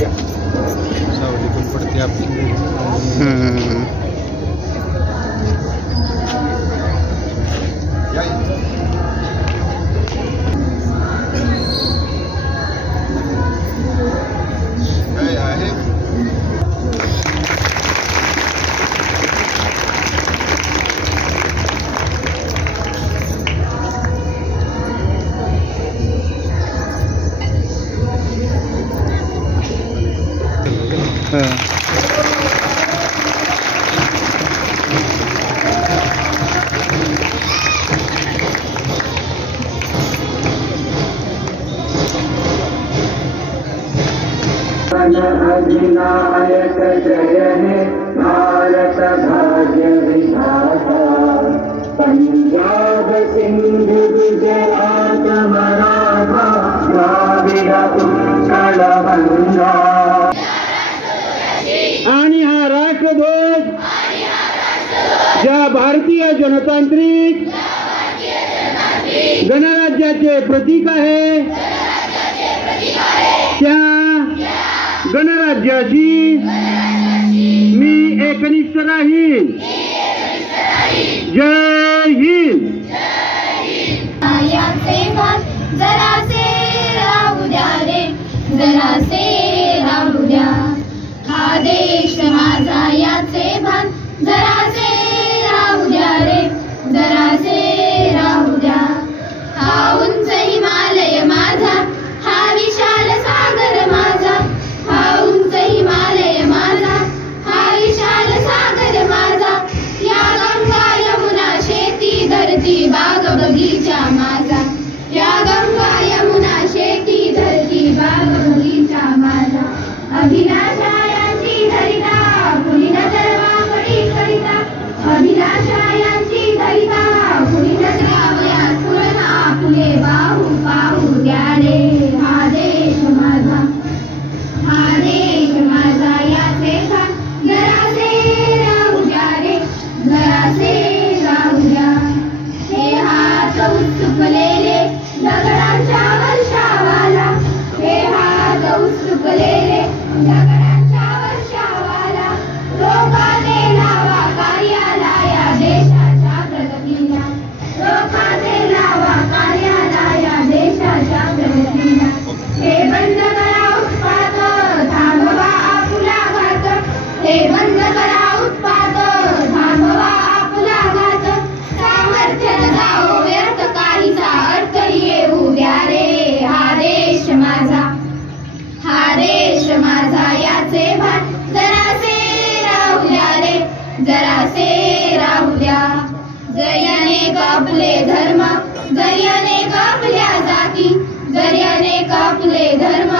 या सावली पण पडते आपली. अधिनायक जय हे भारत भाग्य विधाता, पंजाब सिंध गुजरात मराठा द्राविड उत्कल गंगा. आणि हा राष्ट्रध्वज ज्या भारतीय जनतांत्रिक गणराज्याचे प्रतीक आहे त्या गणराज्याशी मी एकनिष्ठ राहीन. जय हिंद. जरासे राहू द्या रे, जरासे राहू द्या. हा देश माझा याचे भान जरासे राहू द्या रे, जरासे राहू द्या. हा उंच हिमालय माझा, हा विशाल सागर माझा, हा उंच हिमालय माझा, हा विशाल सागर माझा. या गंगा यमुना शेती धरती बाग बगीचा माझा, या गंगा यमुना शेती धरती बाग बगीचा माझा. अभिलाषा यांची धरिता कुणी नजर वाकडी करिता, अभिलाषा यांची धरिता कुणी नजर वयात पूर्ण आपले बाहू पाहू द्या रे. हा देश माझा, हा देश माझा याचे भान जरासे राहू द्या रे, जरासे राहू द्या. हे हात उत्सुकलेले दगडांच्या वर्षावाला, हे हात उत्सुकलेले दगडांच्या वर्षावाला. लोकांनी लावा कार्याला या देशाच्या प्रगतीला, लोकांनी लावा कार्याला या देशाच्या प्रगतीला. हे बंद करा उत्पात, थांबवा आपुला घात, हे बंद करा उत्पात, थांबवा आपुला घात. सामर्थ्य जाओ व्यर्थ काहीचा अर्थ येऊ द्या रे. हा देश माझा, हा देश माझा याचे भान जरासे राहू द्या रे, जरासे राहू द्या. जरी अनेक आपले धर्म, जरी अनेक आपल्या जाती, जरी अनेक आपले धर्म,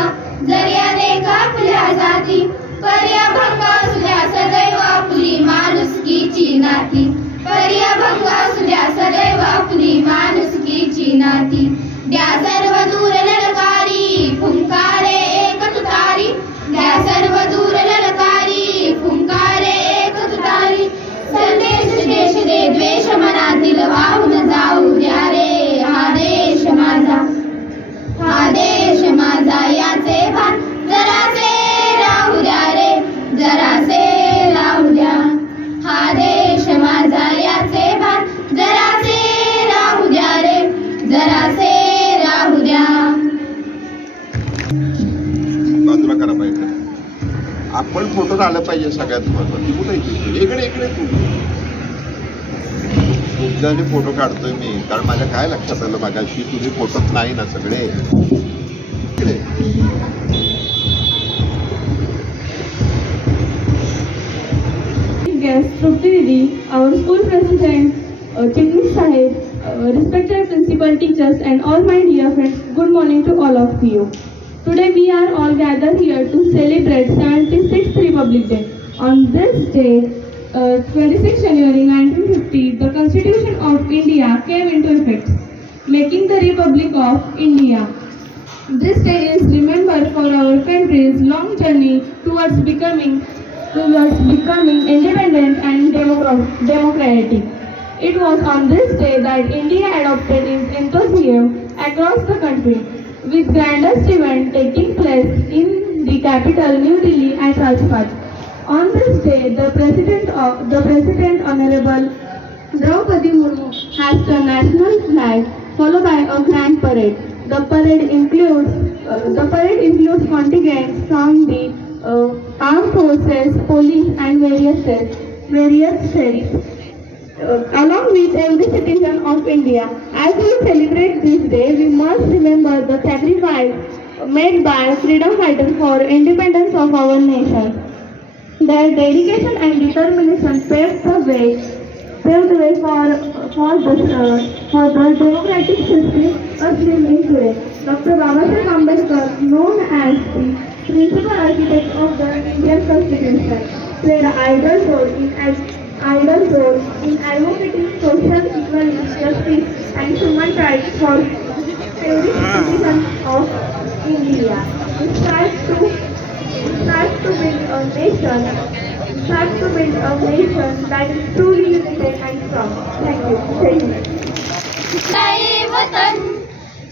जरी अनेक आपल्या जाती. पर्यभंग असू द्या सदैव आपली माणुसकीची नाती, पर्यभंग असू द्या सदैव आपली माणुसकीची नाती. द्या सर्व दूर ललकारी फुंकारे एक तुतारी, द्या सर्व दूर ललकारी फुंकारे एक तुतारी. संदेश देश दे द्वेष मनातील वाहून जाऊ द्या रे. हा देश माझा, हा देश माझा याचे भान जरासे राहू द्या रे, जरासे राहू द्या. हा देश माझा याचे भान जरासे राहू द्या रे, जरासे राहू द्या. बाजूला करा पाहिजे. आपण फोटो आलं पाहिजे सगळ्यात महत्वाचं. कुठे इकडे इकडे तुमचे फोटो काढतोय मी, कारण माझ्या काय लक्षात आलं मागाशी तुम्ही फोटोच नाही ना सगळे. इकडे guest Trupti Didi, our school president, Chimni Sahib, respected principal, teachers and all my dear friends, good morning to all of you. Today we are all gathered here to celebrate 76th Republic Day. On this day, 26 January 1950, the Constitution of India came into effect, making the Republic of India. This day is remembered for our country's long journey towards becoming independent and democratic. It was on this day that India adopted its enthusiasm across the country, with grandest event taking place in the capital New Delhi at Rajpath. On this day, the President Honorable Draupadi Murmu has the national flag followed by a grand parade. The parade includes contingents from the armed forces, police, and various states. Along with every citizen of India, as we celebrate this day, we must remember the sacrifice made by freedom fighters for independence of our nation. Their dedication and determination paved the way for the democratic system us living today. Dr. Babasaheb Ambedkar, known as the principal architect of the Indian Constitution, played an idol role in advocating social equality, justice, and human rights for every citizen of India. It starts to build a nation that is truly united and strong. Thank you. वतन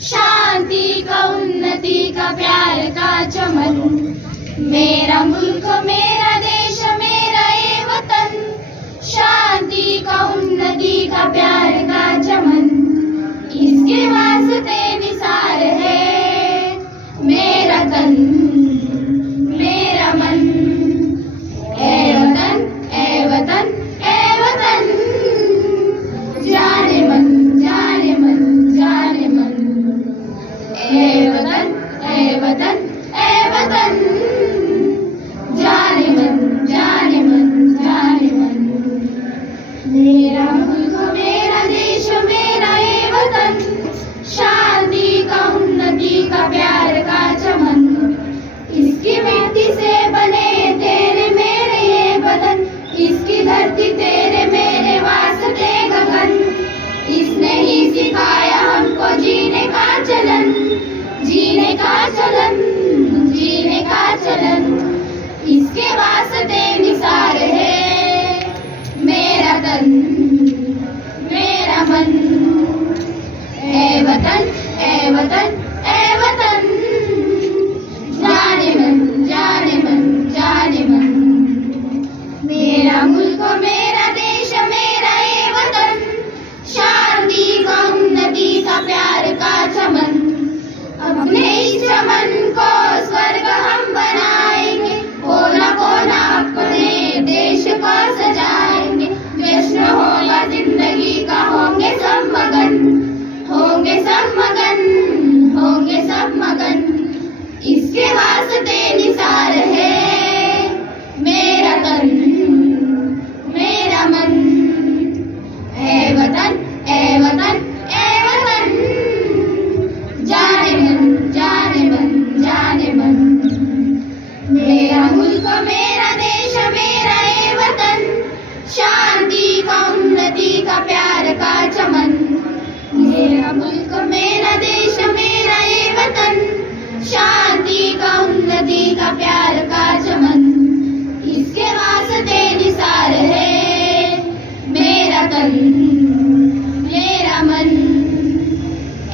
शांति का उन्नति का प्यार का चमन, मेरा मुल्क मेरा देश मेरा ये वतन, शांति का उन्नति का प्यार का चमन, इसके वास्ते निसार है मेरा तन मेरा मन। ए वतन ए वतन ए वतन, जाने मन जाने मन जाने मन। ए वतन ए वतन ए वतन, जाने मन जाने मन जाने मन। मेरा मुल्क मेरा देश मेरा ये वतन, शांति का उन्नति का प्यार का चमन, इसकी मिट्टी से बने तेरे मेरे ये बदन, इसकी धरती तेरे मेरे वास्ते गगन, इसने ही सिखाया हमको जीने का चलन, जीने का चलन, जीने का चलन, इसके वास्ते निसार है मेरा तन मेरा मन। ए वतन ए वतन ए वतन, जाने मन जाने मन जाने मन। मेरा मुल्क मेरा देश मेरा ये वतन, शांति का उन्नति का प्यार का चमन, अपने इस चमन को स्वर्ग हम बनाएंगे, कोना कोना अपने देश को सजाएंगे, जश्न होगा जिंदगी का, होंगे सब मगन, होंगे सब मगन, होंगे सब मगन, इसके वास्ते निसार है मेरा तन मेरा मन। ए वतन ए वतन ए वतन, जाने मन जाने मन जाने मन। मेरा मुल्क मेरा देश मेरा ये वतन, शांति का उन्नति का प्यार का चमन, मेरा मुल्क मेरा देश मेरा ये वतन, शांति का उन्नति का प्यार का चमन, इसके वास्ते निसार है मेरा तन मेरा मन।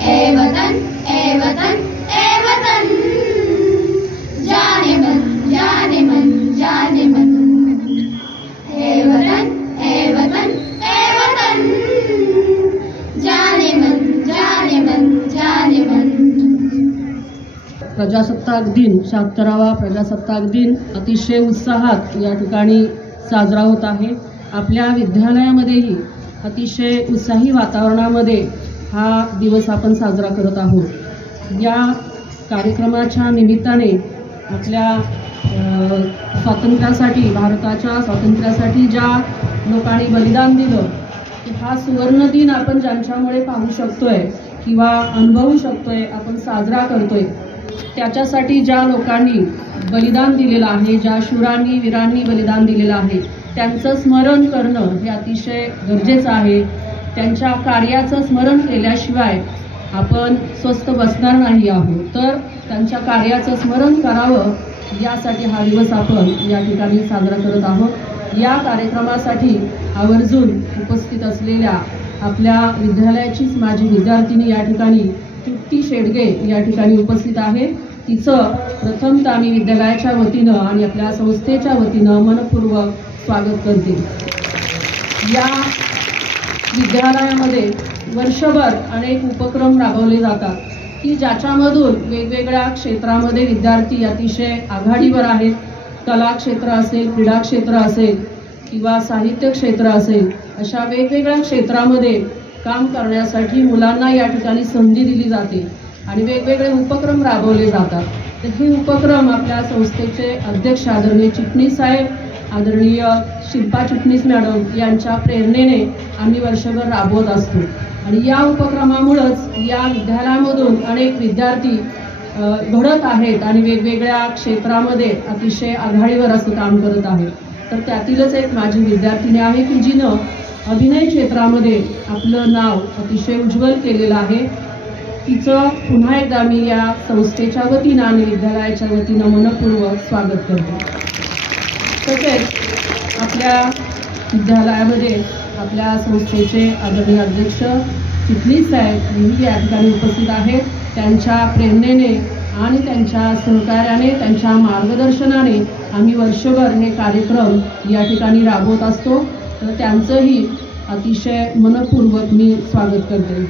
ए वतन ए वतन ए वतन, जाने मन जाने मन जाने मन। ए वतन ए वतन ए वतन, जाने मन जाने मन जाने मन। प्रजासत्ताक दिन 76वा प्रजासत्ताक दिन अतिशय उत्साहात या ठिकाणी साजरा होत आहे। आपल्या विद्यालयामध्येही अतिशय उत्साही वातावरणामध्ये हा दिवस आपण साजरा करत आहोत। या कार्यक्रमाच्या निमित्ताने आपल्या स्वातंत्र्यासाठी, भारताच्या स्वातंत्र्यासाठी ज्या लोकांनी बलिदान दिलं, हा सुवर्ण दिन आपण ज्यांच्यामुळे पाहू शकतोय किंवा अनुभवू शकतोय, आपण साजरा करतोय, त्याच्यासाठी ज्या लोकांनी बलिदान दिलेलं आहे, ज्या शूरांनी वीरांनी बलिदान दिलेलं आहे, त्यांचं स्मरण करणं हे अतिशय गरजेचं आहे। त्यांच्या कार्याचं स्मरण केल्याशिवाय आपण स्वस्थ बसणार नाही आहोत, तर त्यांच्या कार्याचं स्मरण करावं यासाठी हा दिवस आपण या ठिकाणी साजरा करत आहोत। या कार्यक्रमासाठी आवर्जून उपस्थित असलेल्या आपल्या विद्यालयाचीच माझी विद्यार्थिनी या ठिकाणी तृप्ती शेडगे या ठिकाणी उपस्थित आहे। तिचं प्रथमतः आम्ही विद्यालयाच्या वतीनं आणि आपल्या संस्थेच्या वतीनं मनपूर्वक स्वागत करते. या विद्यालयामध्ये वर्षभर अनेक उपक्रम राबवले जातात की ज्याच्यामधून वेगवेगळ्या क्षेत्रामध्ये विद्यार्थी अतिशय आघाडीवर आहेत. कला क्षेत्र असेल, क्रीडा क्षेत्र असेल किंवा साहित्य क्षेत्र असेल, अशा वेगवेगळ्या क्षेत्रामध्ये काम करण्यासाठी मुलांना या ठिकाणी संधी दिली जाते आणि वेगवेगळे उपक्रम राबवले जातात. तर हे उपक्रम आपल्या संस्थेचे अध्यक्ष आदरणीय चिटणीस साहेब, आदरणीय शिल्पा चिटणीस मॅडम यांच्या प्रेरणेने आम्ही वर्षभर राबवत असतो आणि या उपक्रमामुळंच या विद्यालयामधून अनेक विद्यार्थी घडत आहेत आणि वेगवेगळ्या क्षेत्रामध्ये अतिशय आघाडीवर असं काम करत आहेत. तर त्यातीलच एक माझी विद्यार्थिनी आहे की जिनं अभिनय क्षेत्रामध्ये आपलं नाव अतिशय उज्ज्वल केलेलं आहे. तिचं पुन्हा एकदा मी या संस्थेच्या वतीनं आणि विद्यालयाच्या वतीनं मनपूर्वक स्वागत करते. तसेच आपल्या विद्यालयामध्ये आपल्या संस्थेचे आदरणीय अध्यक्ष चिटणीस साहेब या ठिकाणी उपस्थित आहेत. त्यांच्या प्रेरणेने आणि त्यांच्या सहकार्याने, त्यांच्या मार्गदर्शनाने आम्ही वर्षभर हे कार्यक्रम या ठिकाणी राबवत असतो. तर त्यांचंही अतिशय मनपूर्वक मी स्वागत करते.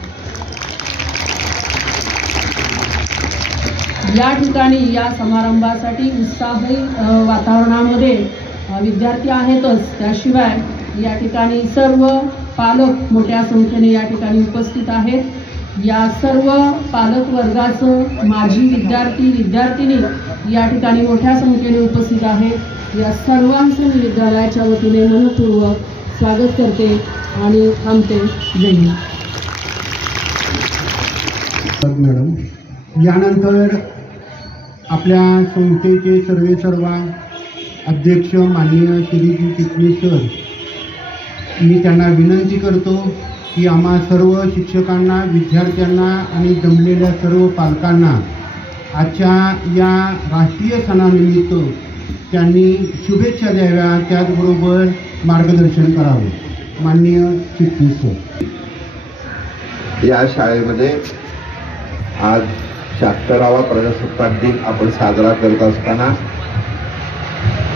या ठिकाणी या समारंभासाठी उत्साही वातावरणामध्ये विद्यार्थी आहेतच, त्याशिवाय या ठिकाणी सर्व पालक मोठ्या संख्येने या ठिकाणी उपस्थित आहेत. या सर्व पालक वर्गाचं माझी विद्यार्थिनी या ठिकाणी मोठ्या संख्येने उपस्थित आहेत. या सर्वांचं मी विद्यालयाच्या वतीने मनपूर्वक स्वागत करते आणि थांबते. जय हिंद. मॅडम, यानंतर आपल्या संस्थेचे सर्वेसर्वा अध्यक्ष माननीय श्री चिटणीस सर, मी त्यांना विनंती करतो की आम्हा सर्व शिक्षकांना, विद्यार्थ्यांना आणि जमलेल्या सर्व पालकांना आजच्या या राष्ट्रीय सणानिमित्त त्यांनी शुभेच्छा द्याव्या, त्याचबरोबर मार्गदर्शन करावे. माननीय चिटणीस सर. या शाळेमध्ये आज 76वा प्रजासत्ताक दिन आपण साजरा करत असताना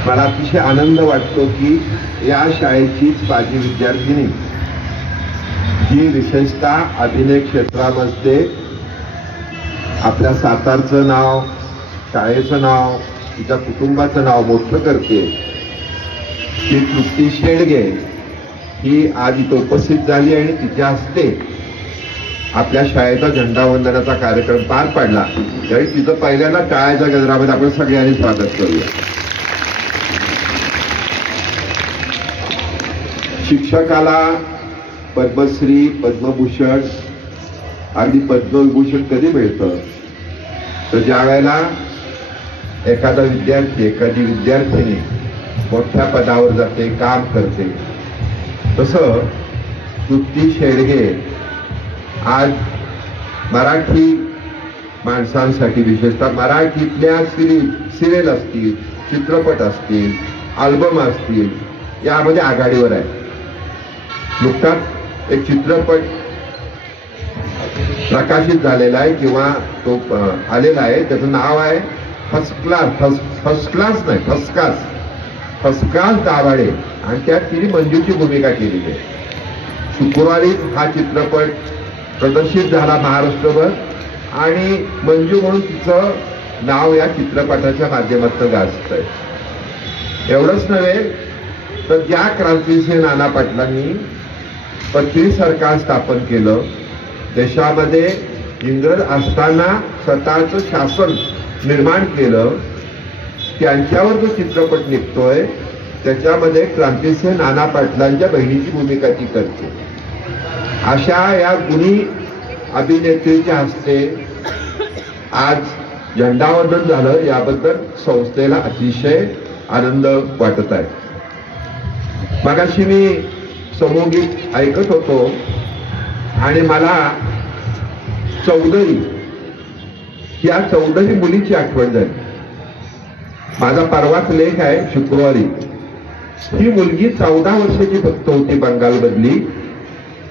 मला अतिशय आनंद वाटतो की या शाळेचीच माझी विद्यार्थिनी जी विशेषतः अभिनय क्षेत्रामध्ये आपल्या सातारचं नाव, शाळेचं नाव, तिच्या कुटुंबाचं नाव मोठं करते, ती तृप्ती शेडगे ही आज इथं उपस्थित झाली आणि तिच्या हस्ते आपल्या शाळेचा झेंडावंदनाचा कार्यक्रम पार पडला. त्यावेळी तिचं पहिल्यांदा टाळ्याच्या गजरामध्ये आपण सगळ्यांनी स्वागत करूया. शिक्षकाला पद्मश्री, पद्मभूषण, अगदी पद्मविभूषण कधी मिळतं तर ज्या वेळेला एखादा विद्यार्थी, एखादी विद्यार्थिनी मोठ्या पदावर जाते, काम करते. तसं तृप्ती शेडगे आज मराठी माणसांसाठी, विशेषतः मराठीतल्या सिरियल असतील, चित्रपट असतील, अल्बम असतील, यामध्ये आघाडीवर आहे. नुकताच एक चित्रपट प्रकाशित झालेला आहे किंवा तो आलेला आहे, त्याचं नाव आहे फर्स्ट क्लास दाभाडे आणि त्यात तिने मंजूची भूमिका केलेली आहे. शुक्रवारी हा चित्रपट प्रदर्शित झाला महाराष्ट्रभर आणि मंजू म्हणून तिचं नाव या चित्रपटाच्या माध्यमातून गाजतंय. एवढंच नव्हे तर ज्या क्रांतिसिंह नाना पाटलांनी पत्नी सरकार स्थापन केलं, देशामध्ये इंग्रज असताना स्वतःचं शासन निर्माण केलं, त्यांच्यावर जो चित्रपट निघतोय त्याच्यामध्ये क्रांतिसिंह नाना पाटलांच्या बहिणीची भूमिका ती करते. अशा या गुणी अभिनेत्रीच्या हस्ते आज झेंडावंदन झालं, याबद्दल संस्थेला अतिशय आनंद वाटत आहे. मगाशी मी समूहगीत ऐकत होतो आणि मला चौधरी, या चौधरी मुलीची आठवण झाली. माझा परवाच लेख आहे शुक्रवारी. ही मुलगी 14 वर्षाची फक्त होती बंगालमधली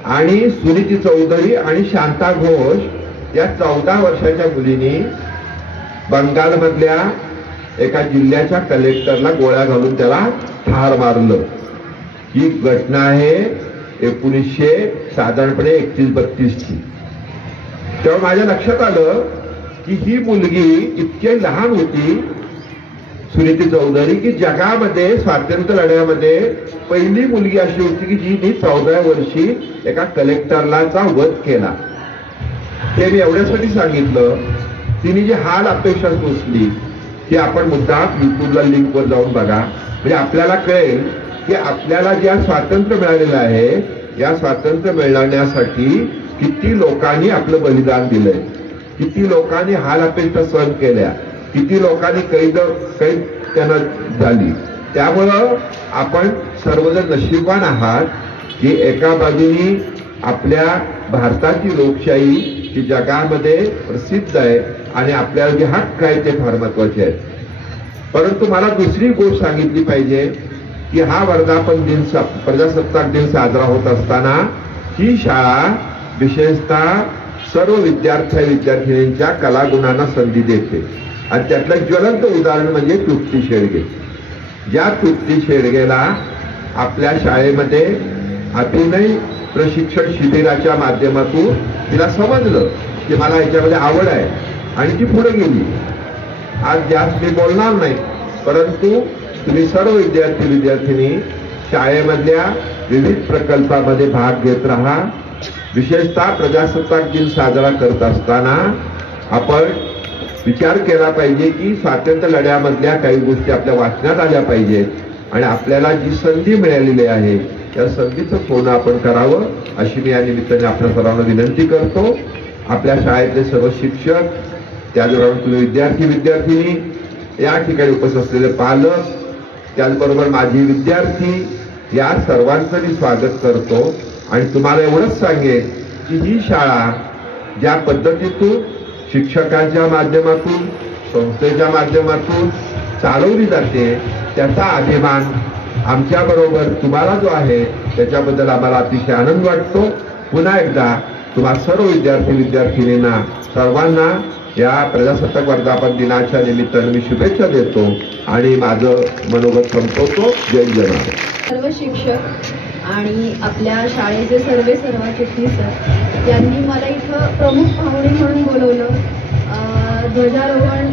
आणि सुनीती चौधरी आणि शांता घोष या 14 वर्षाच्या मुलींनी बंगालमधल्या एका जिल्ह्याच्या कलेक्टरला गोळ्या घालून त्याला ठार मारलं. ही घटना आहे 1900 साधारणपणे 31-32ची. तेव्हा माझ्या लक्षात आलं की ही मुलगी इतकी लहान होती, सुनीती चौधरी, की जगामध्ये स्वातंत्र्य लढ्यामध्ये पहिली मुलगी अशी होती की जिने 14व्या वर्षी एका कलेक्टरलाचा वध केला. ते मी एवढ्यासाठी सांगितलं, तिने जी हाल अपेक्षा सोसली ती आपण मुद्दाम युट्यूबला लिंकवर जाऊन बघा, म्हणजे आपल्याला कळेल की आपल्याला ज्या स्वातंत्र्य मिळालेलं आहे या स्वातंत्र्य मिळवण्यासाठी किती लोकांनी आपलं बलिदान दिलंय, किती लोकांनी हाल अपेक्षा सहन केल्या, किती लोकांनी कैद त्यांना झाली. त्यामुळं आपण सर्वजण नशीबवान आहात की एका बाजूनी आपल्या भारताची लोकशाही ही जगामध्ये प्रसिद्ध आहे आणि आपल्याला जे हक्क आहे ते फार महत्वाचे आहेत. परंतु मला दुसरी गोष्ट सांगितली पाहिजे की हा वर्धापन दिन, प्रजासत्ताक दिन साजरा होत असताना ही शाळा विशेषतः सर्व विद्यार्थ्यांच्या कलागुणांना संधी देते. आणि त्यातलं ज्वलंत उदाहरण म्हणजे तृप्ती शेडगे. ज्या तृप्ती शेडगेला आपल्या शाळेमध्ये अभिनय प्रशिक्षण शिबिराच्या माध्यमातून तिला समजलं की मला याच्यामध्ये आवड आहे आणि ती पुढे गेली. आज जास्त मी बोलणार नाही, परंतु तुम्ही सर्व विद्यार्थी शाळेमधल्या विविध प्रकल्पामध्ये भाग घेत राहा. विशेषतः प्रजासत्ताक दिन साजरा करत असताना आपण विचार केला पाहिजे की स्वातंत्र्य लढ्यामधल्या काही गोष्टी आपल्या वाचण्यात आल्या पाहिजेत आणि आपल्याला जी संधी मिळालेली आहे त्या संधीचं सोनं आपण करावं अशी मी या निमित्ताने आपल्या सर्वांना विनंती करतो. आपल्या शाळेतले सर्व शिक्षक, त्याचबरोबर तुम्ही विद्यार्थिनी, या ठिकाणी उपस्थित असलेले पालक, त्याचबरोबर माझे विद्यार्थी, या सर्वांचं मी स्वागत करतो आणि तुम्हाला एवढंच सांगेन की ही शाळा ज्या पद्धतीतून शिक्षकांच्या माध्यमातून, संस्थेच्या माध्यमातून चालवली जाते त्याचा अभिमान आमच्याबरोबर तुम्हाला जो आहे त्याच्याबद्दल आम्हाला अतिशय आनंद वाटतो. पुन्हा एकदा तुम्हा सर्व विद्यार्थिनींना सर्वांना या प्रजासत्ताक वर्धापन दिनाच्या निमित्ताने मी शुभेच्छा देतो आणि माझं मनोगत संपवतो. जय जवान. सर्व शिक्षक आणि आपल्या शाळेचे सर्व चिटणीस सर यांनी मला इथं प्रमुख पाहुणे म्हणून बोलवलं, ध्वजारोहण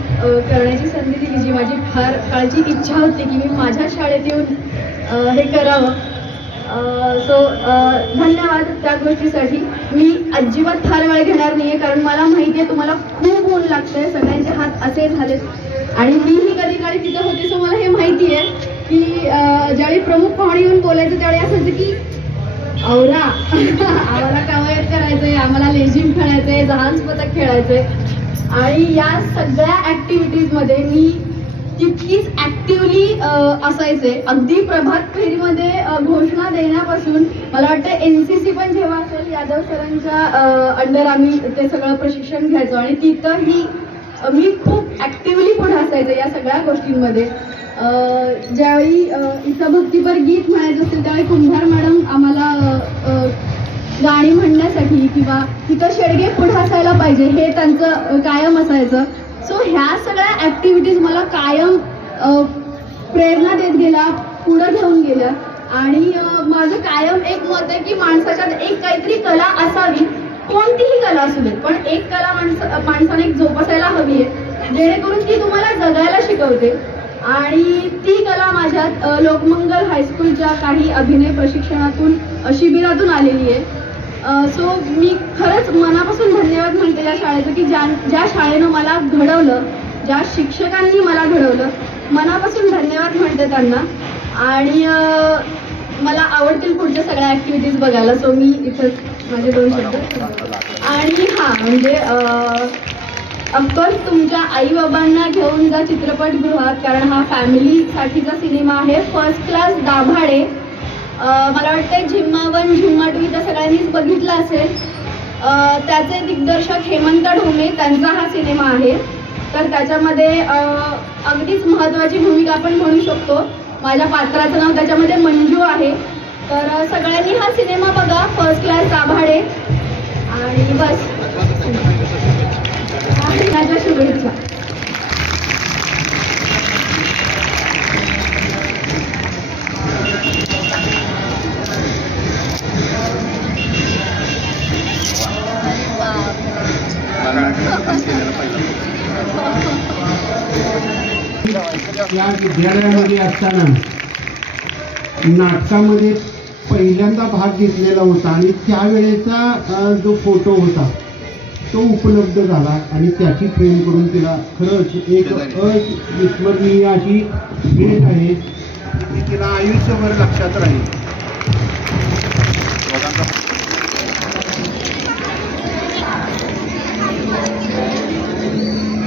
करण्याची संधी दिली, जी माझी फार काळची इच्छा होती की मी माझ्या शाळेत येऊन हे करावं. सो धन्यवाद त्या गोष्टीसाठी. मी अजिबात फार वेळ घेणार नाहीये कारण मला माहिती आहे तुम्हाला खूप ऊन लागतंय, सगळ्यांचे हात असे झालेत आणि मीही कधी काळी तिथं होते. सो मला हे माहिती आहे की ज्यावेळी प्रमुख पाहुणे येऊन बोलायचं त्यावेळी असं होतं की औरा आम्हाला कवायत करायचंय, आम्हाला लेझिम खेळायचंय, जहाज पथक खेळायचंय आणि या सगळ्या ऍक्टिव्हिटीजमध्ये मी तितकीच ऍक्टिव्हली असायचे. अगदी प्रभात फेरीमध्ये घोषणा देण्यापासून मला वाटतं NCC पण जेव्हा असेल यादव सरांच्या अंडर आम्ही ते सगळं प्रशिक्षण घ्यायचो आणि तिथंही मी खूप ऍक्टिव्हली पुढे असायचे या सगळ्या गोष्टींमध्ये. ज्यावेळी इथं भक्तीपर गीत म्हणायचं असेल त्यावेळी कुंभार मॅडम आम्हाला गाणी म्हणण्यासाठी किंवा तिथं शेडगे पुढे असायला पाहिजे हे त्यांचं कायम असायचं. सो ह्या सगळ्या ऍक्टिव्हिटीज मला कायम प्रेरणा देत गेल्या, पुढे घेऊन गेल्या आणि माझं कायम एक मत आहे की माणसाच्यात एक काहीतरी कला असावी, कोणतीही कला असू दे पण एक कला माणसाने जोपासायला हवी आहे जेणेकरून ती तुम्हाला जगायला शिकवते आणि ती कला माझ्यात लोकमंगल हायस्कूलच्या काही अभिनय प्रशिक्षणातून शिबिरातून आलेली आहे. सो मी खरंच मनापासून धन्यवाद म्हणते या शाळेचं की ज्या शाळेनं मला घडवलं, ज्या शिक्षकांनी मला घडवलं, मनापासून धन्यवाद म्हणते त्यांना आणि मला आवडतील पुढच्या सगळ्या ऍक्टिव्हिटीज बघायला. सो मी इथं माझे 2 शब्द आणि म्हणजे ऑफकोर्स तुमच्या आई बाबांना घेऊन जा चित्रपटगृहात कारण हा फॅमिलीसाठीचा सिनेमा आहे. First class Dabhade. मला वाटतं झिम्मा 1 झिम्मा 2 त्या सगळ्यांनीच बघितला असेल. त्याचे दिग्दर्शक हेमंत ढोमे, त्यांचा हा सिनेमा आहे. तर त्याच्यामध्ये अगदीच महत्त्वाची भूमिका आपण म्हणू शकतो. माझ्या पात्राचं नाव त्याच्यामध्ये मंजू आहे. तर सगळ्यांनी हा सिनेमा बघा, फर्स्ट क्लास दाभाडे. आणि बस, शुभेच्छा. या विद्यालयामध्ये असताना नाटकामध्ये पहिल्यांदा भाग घेतलेला होता आणि त्यावेळेचा जो फोटो होता तो उपलब्ध झाला आणि त्याची फ्रेम करून तिला खरंच एक अविस्मरणीय अशी भेट आहे की तिला आयुष्यभर लक्षात राहील.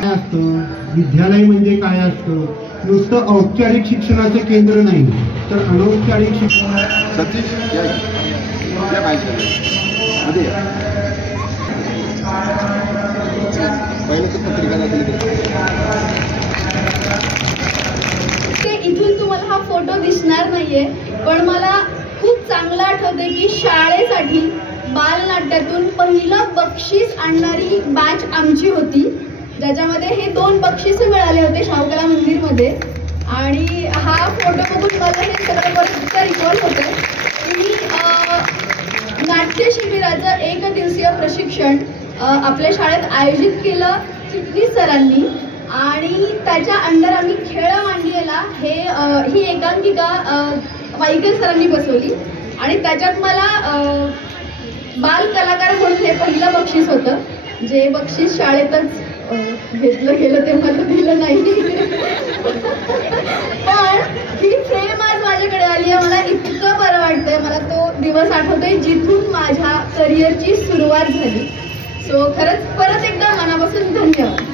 काय असतं विद्यालय म्हणजे काय असतं? नुसतं औपचारिक शिक्षणाचं केंद्र नाही तर अनौपचारिक शिक्षण. इथून तुम्हाला हा फोटो दिसणार नाहीये पण मला खूप चांगलं आठवतंय की शाळेसाठी बालनाट्यातून पहिलं बक्षीस आणणारी बॅच आमची होती ज्याच्यामध्ये हे 2 बक्षीस मिळाले होते शाहूकला मंदिरमध्ये. आणि हा फोटो बघून मला हे सगळं गोष्ट रिकॉल होते की नाट्य शिबिराचं 1 दिवसीय प्रशिक्षण आपल्या शाळेत आयोजित केलं चिटणीस सरांनी आणि त्याच्या अंडर आम्ही खेळ मांडलेला ही एकांकिका वाईकर सरांनी बसवली आणि त्याच्यात मला बाल कलाकार म्हणून हे पहिलं बक्षीस होतं जे बक्षीस शाळेतच घेतलं गेलं ते मला दिलं नाही. पण ही फ्रेम आज माझ्याकडे आली आहे. मला इतकं बरं वाटतंय. मला तो दिवस आठवतोय जिथून माझ्या करिअरची सुरुवात झाली. सो खरंच परत एकदा मनापासून धन्यवाद.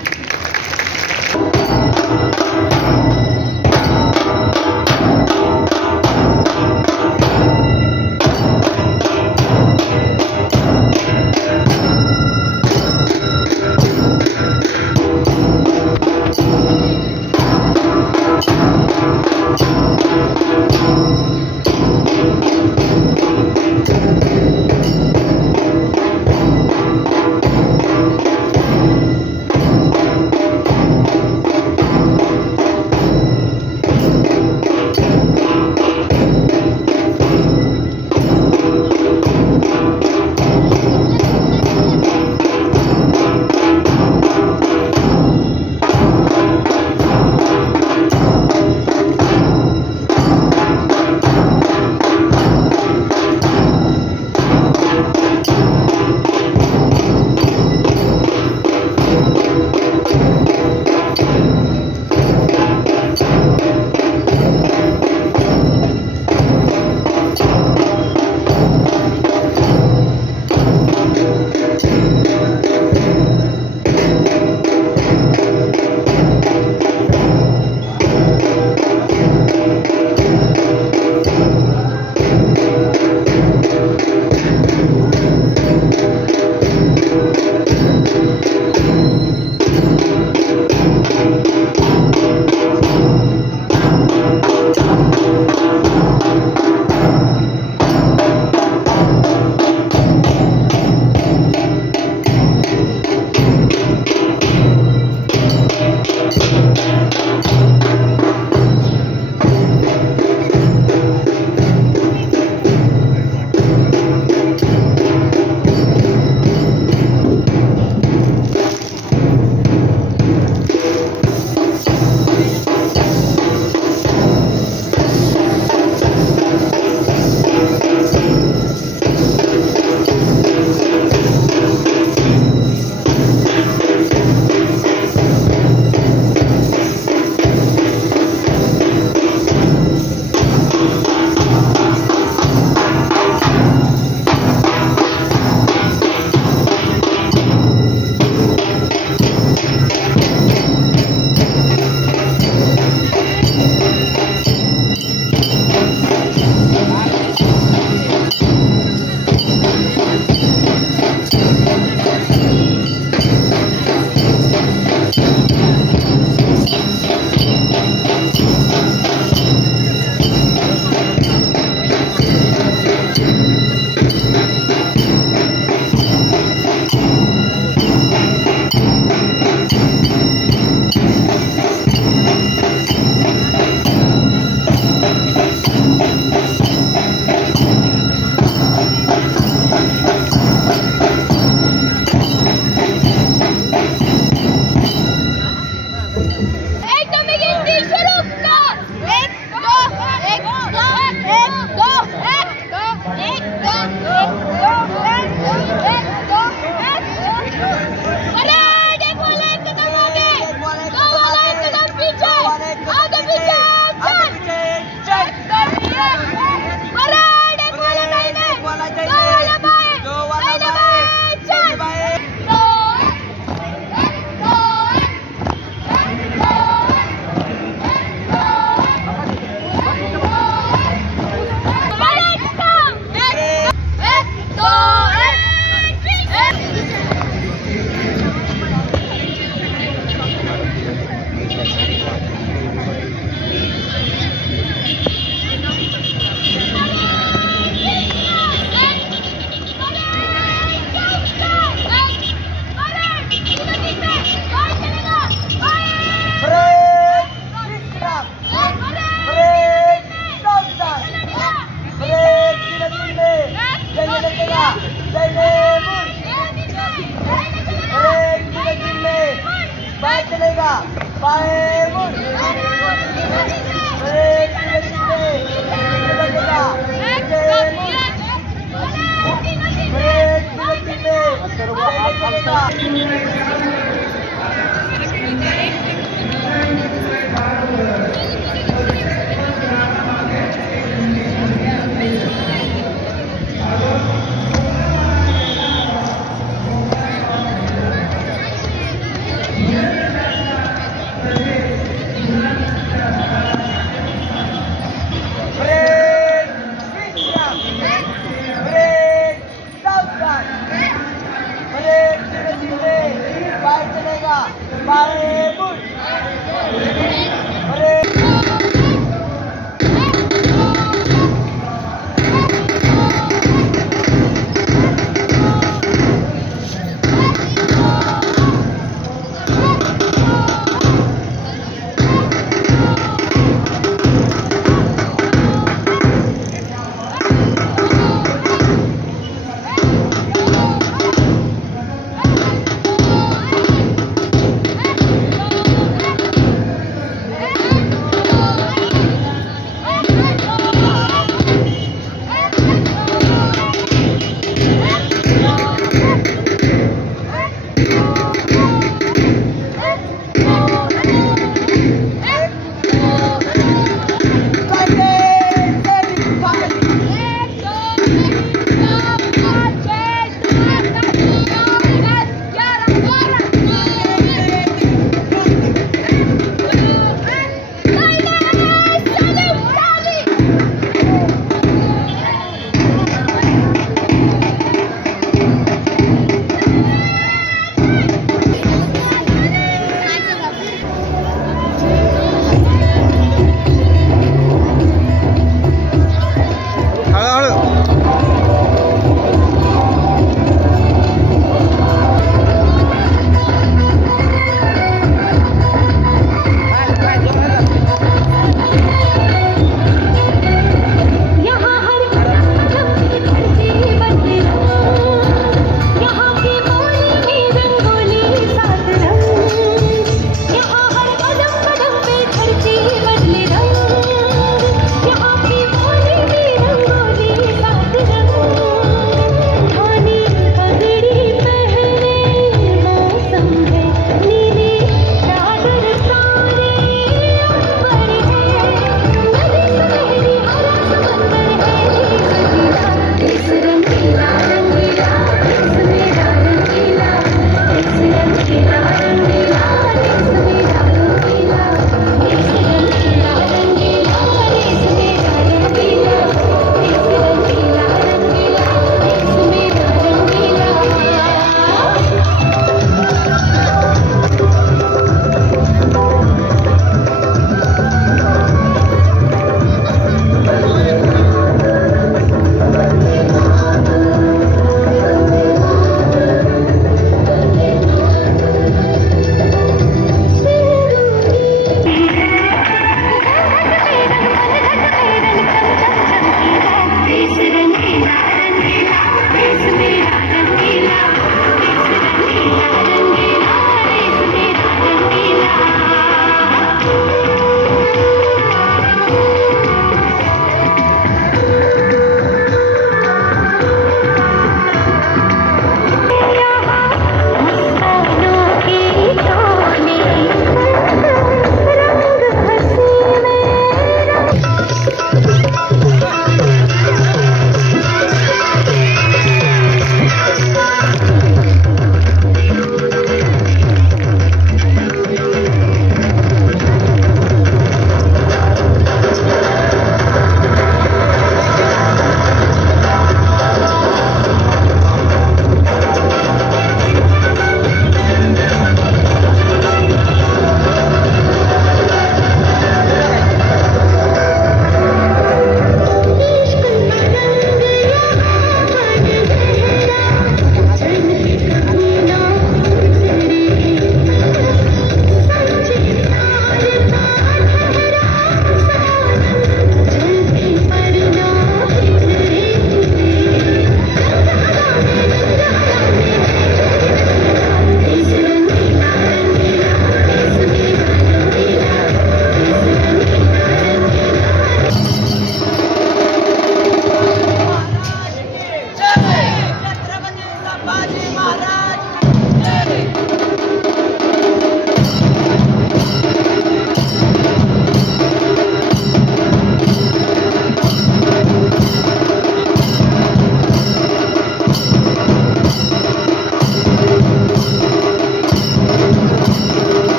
Hare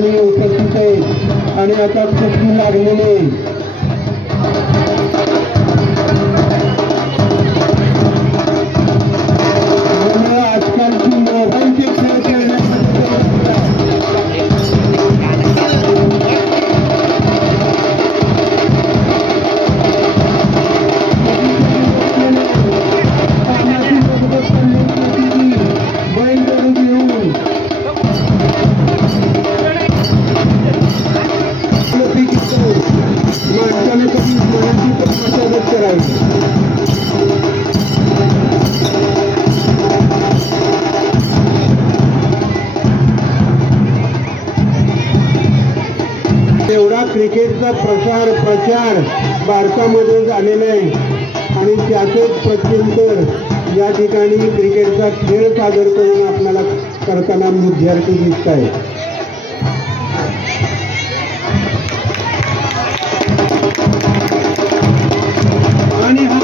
ठिकाणी उपस्थित आहेत आणि आता कुस्ती लागलेली आहे. आजकालची मोबाईलचे खेळ खेळण्यासाठी बैलगाडी घेऊन माणसाने कधी मनाची मशागत करावी. एवढा क्रिकेटचा प्रचार भारतामध्ये झालेला आहे आणि त्याचेच प्रत्यंतर या ठिकाणी क्रिकेटचा खेळ सादर करून आपल्याला करताना विद्यार्थी दिसत आहेत. आणि हा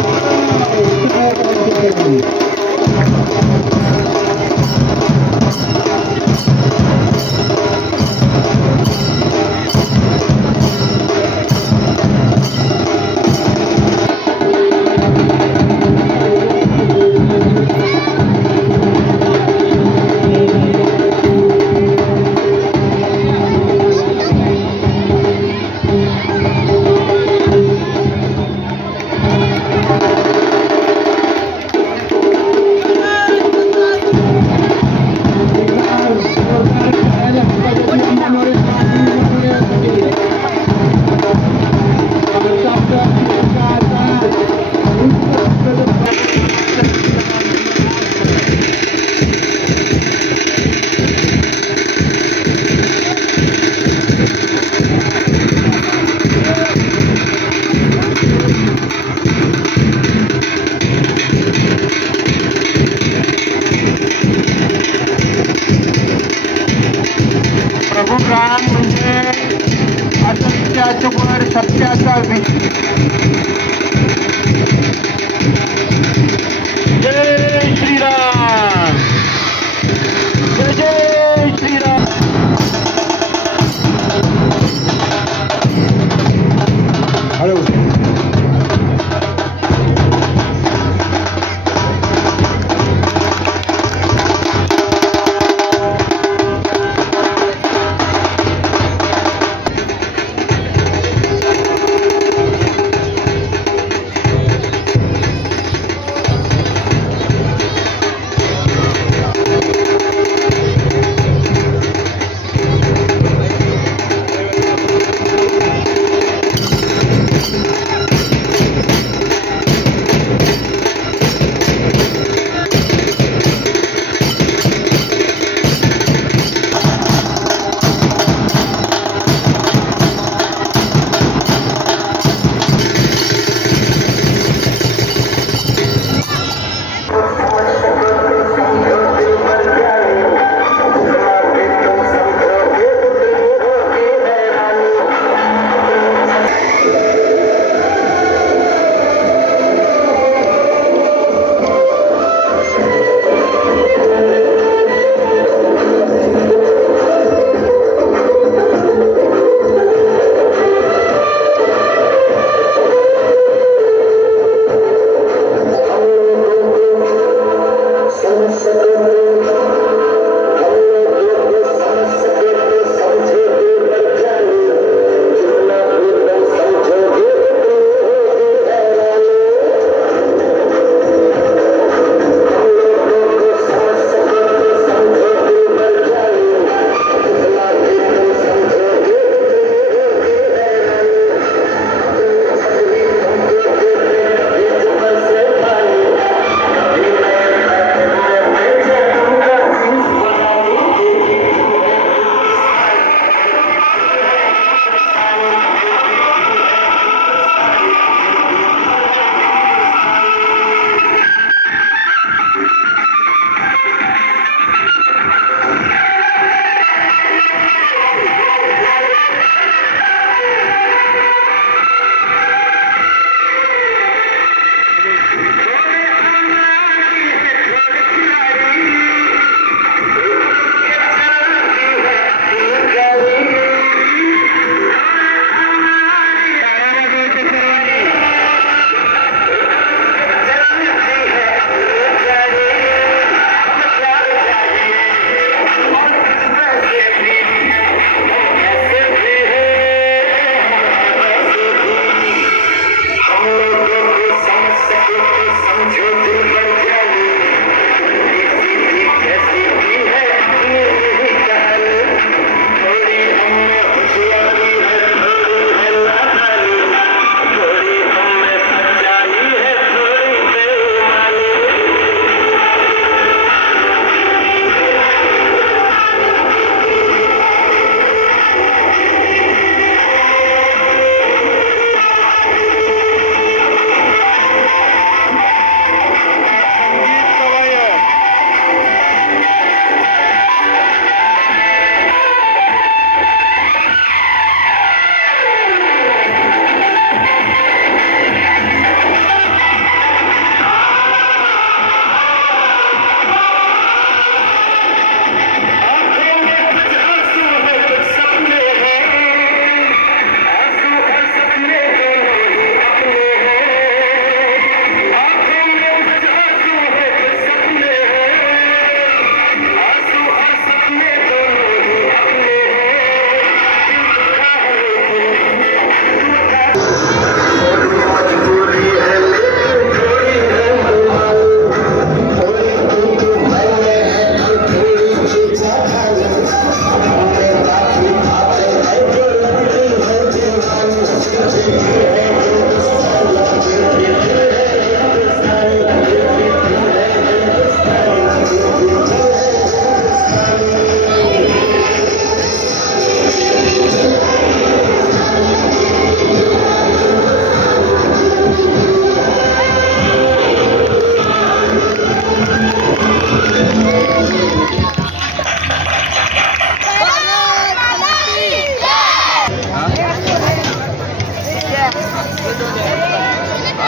प्रभुराम म्हणजे असत्यावर सत्याचा विजय. जय श्रीराम, जय जय श्रीराम. हॅलो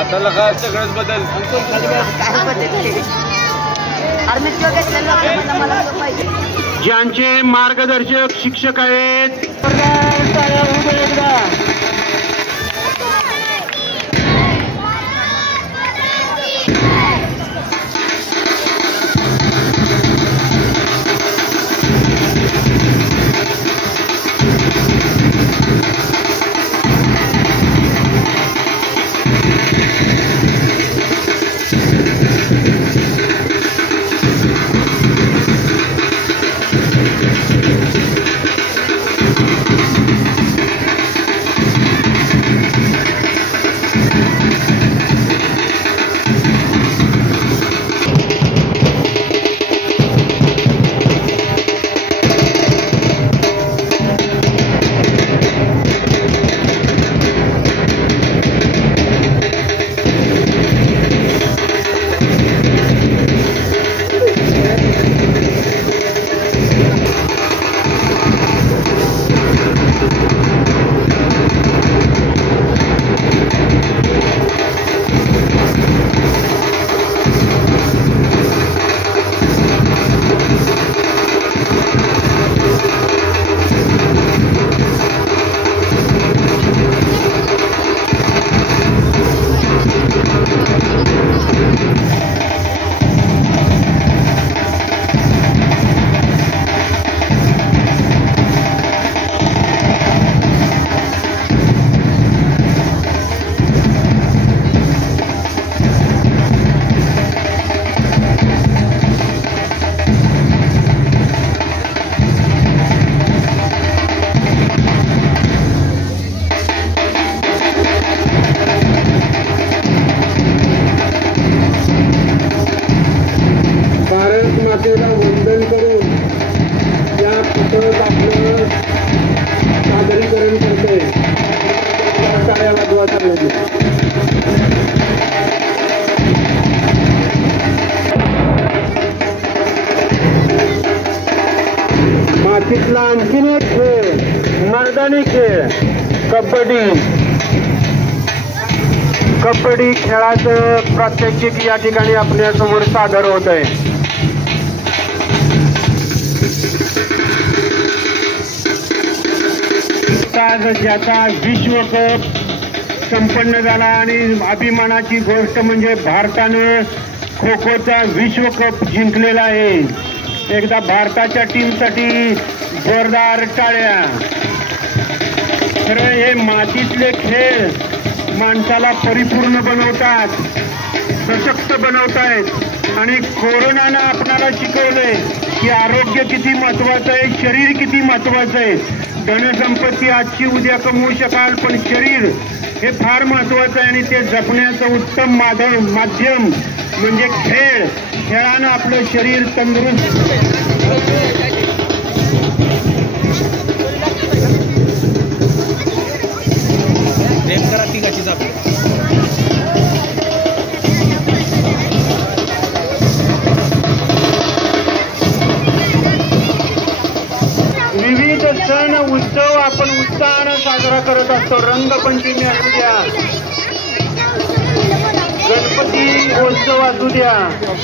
आता लगा सगळंच बदल. ज्यांचे मार्गदर्शक शिक्षक आहेत वंदन करून या पुस्तक आपलं सादरीकरण करतोय. टाळ्या वाजवा चालू. मातीतला आणखीन एक खेळ मर्दानी खेळ कबड्डी खेळाचं प्रात्यक्षिक या ठिकाणी आपल्यासमोर सादर होत आहे. ज्याचा विश्वकप संपन्न झाला आणि अभिमानाची गोष्ट म्हणजे भारताने खो खोचा विश्वकप जिंकलेला आहे. एकदा भारताच्या टीमसाठी जोरदार टाळ्या. खरं हे मातीतले खेळ माणसाला परिपूर्ण बनवतात, सशक्त बनवतायत आणि कोरोनानं आपणाला शिकवलंय की आरोग्य किती महत्वाचं आहे, शरीर किती महत्वाचं आहे. धनसंपत्ती आजची उद्या कमवू शकाल, पण शरीर हे फार महत्वाचं आहे आणि ते जपण्याचं उत्तम माध्यम म्हणजे खेळ. खेळानं आपलं शरीर तंदुरुस्त. विविध सण उत्सव आपण उत्साहानं साजरा करत असतो. रंगपंचमी असू द्या, गणपती उत्सव असू द्या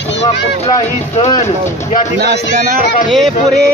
किंवा कुठलाही सण या ठिकाणी पुरे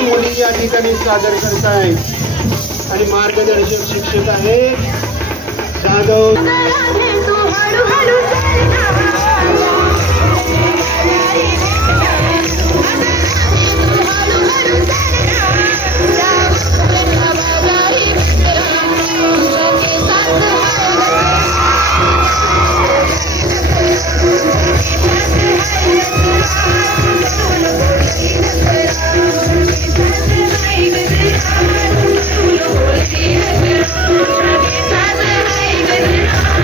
मुली या ठिकाणी सादर करत आहेत आणि मार्गदर्शक शिक्षक आहेत Jadhav. Thank you.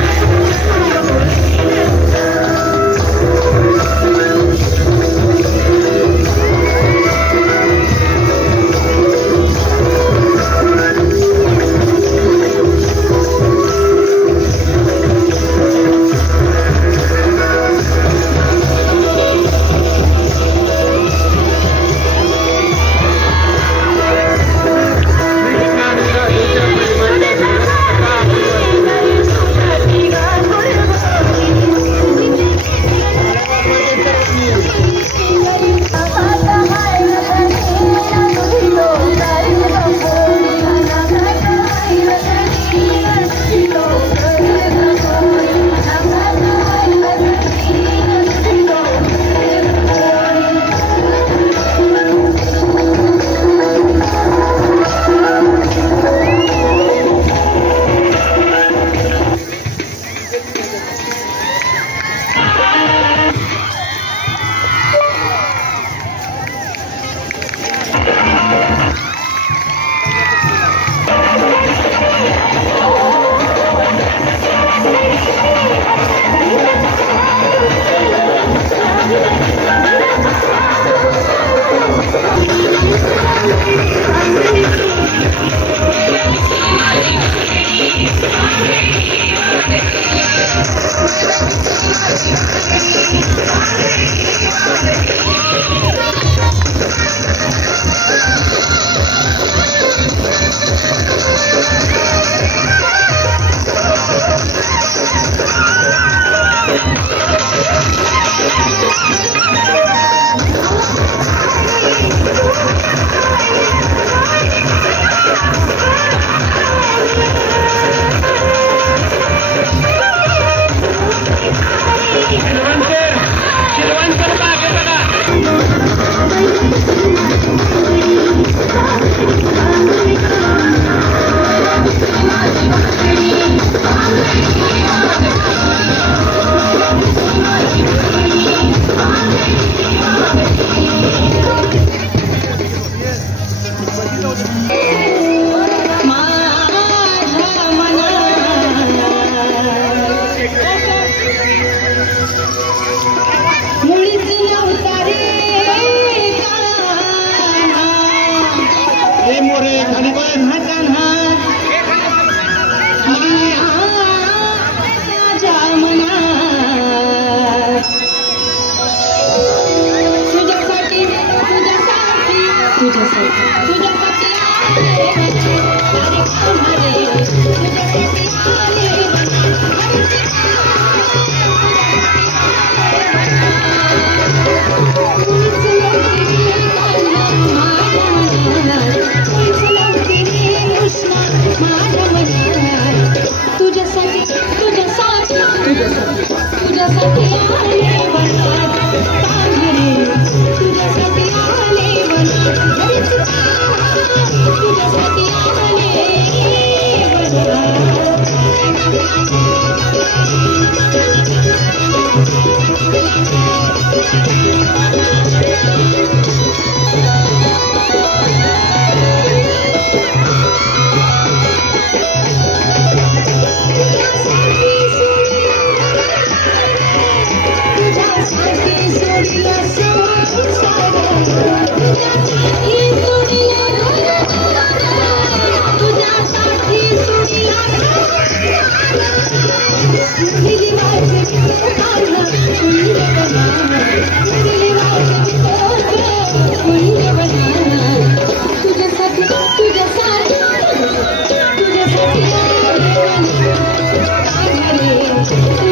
Thank you.